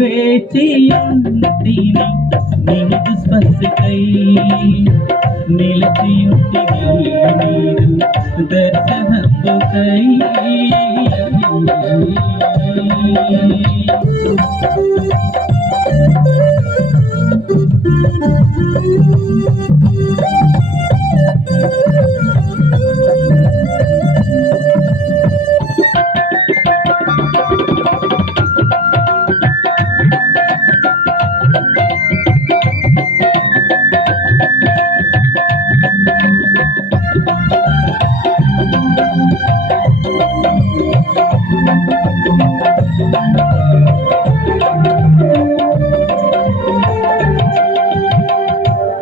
వేచియుంటిని నీదు స్పర్శకై నిలిచియుంటిని నీదు దర్శనముకై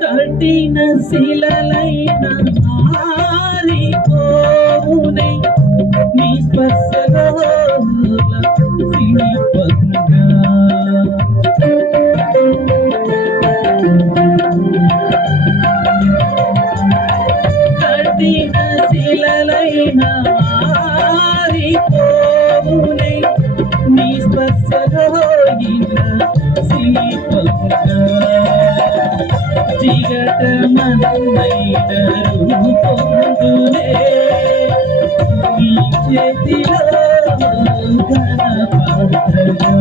కఠిన శిలలైన మారిపోవునై నీ స్పర్శలో శిల్పంగా కఠిన శిలలైన మారిపోవునై నీ స్పర్శలో శిల్పంగా జిగటమన్నైన రూపొందునే నీ చేతిలో ఘనపాత్రగా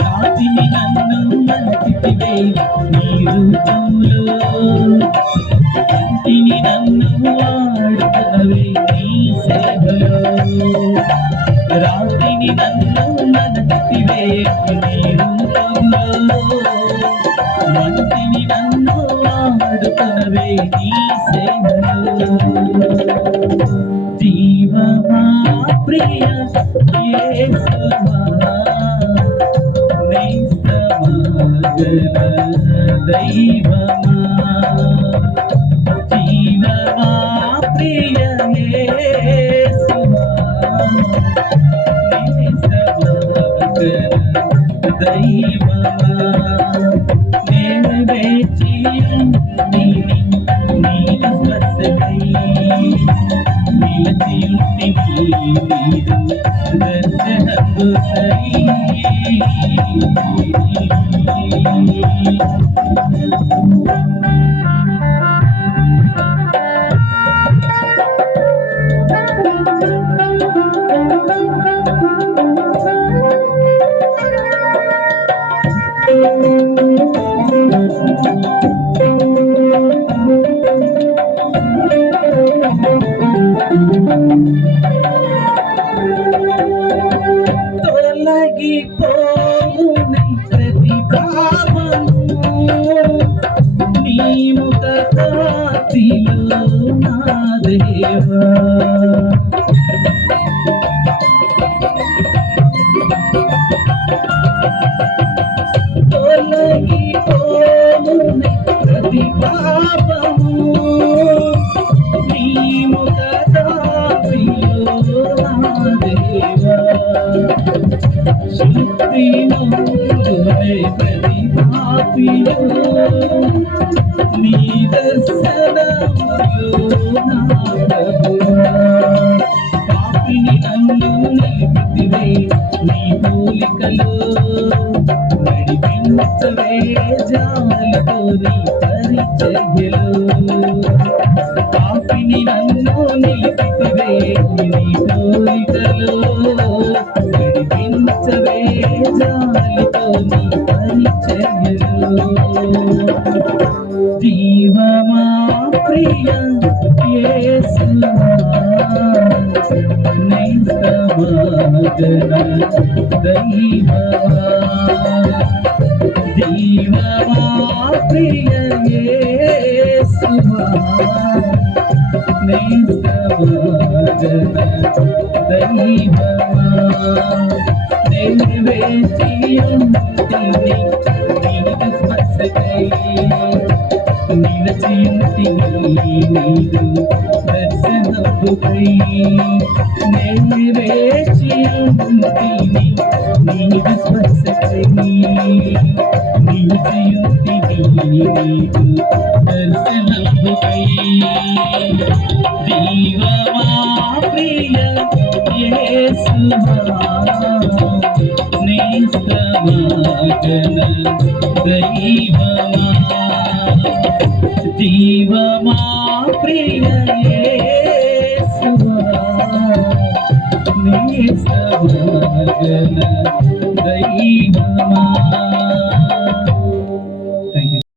రాతిని నన్ను మలచితివే నీ రూపంలో కంటిని నన్ను వాడుతున్నవే నీ సేవలో రాతిని నన్ను మలచితివే నీ రూపంలో మంటిని నన్ను వాడుతున్నవే నీ సేవలో జీవమా ప్రియ యేసువా నేస్తమగల దైవమా జీవమా ప్రియ యేసువా నేస్తమగల దైవమా నీదు స్పర్శకై నిలిచియుంటిని నీదు దర్శనముకై తొలగిపోవునై ప్రతి పాపము నీ ముఖ కాంతిలో నా దేవా తొలగిపోవునై ప్రతి పాపము నీ ముఖ కాంతిలో నా దేవా శక్తి నందునే ప్రతి పాపిలో నీ దర్శనములో నా ప్రభువా పాపిని నన్ను నిలిపితివే నీ పోలికలో నడిపించవే జాలితో నీ పరిచర్యలో పాపిని నన్ను నిలిపితివే నీ పోలికలో నడిపించవే జాలితో నీ పరిచర్యలో జీవమా ప్రియ యేసువా నేస్తమగల దైవమా జీవమా ప్రియ యేసువా నేస్తమగల దైవమా వేచియుంటిని నీదు స్పర్శకై నిలిచియుంటిని నీదు దర్శనముకై వేచియుంటిని నీదు స్పర్శకై నిలిచియుంటిని నీదు దర్శనముకై జీవమా ప్రియ యేసువా నేస్తమాగన దైవమా జీవమా ప్రియ యేసువా నేస్తమాగన దైవమా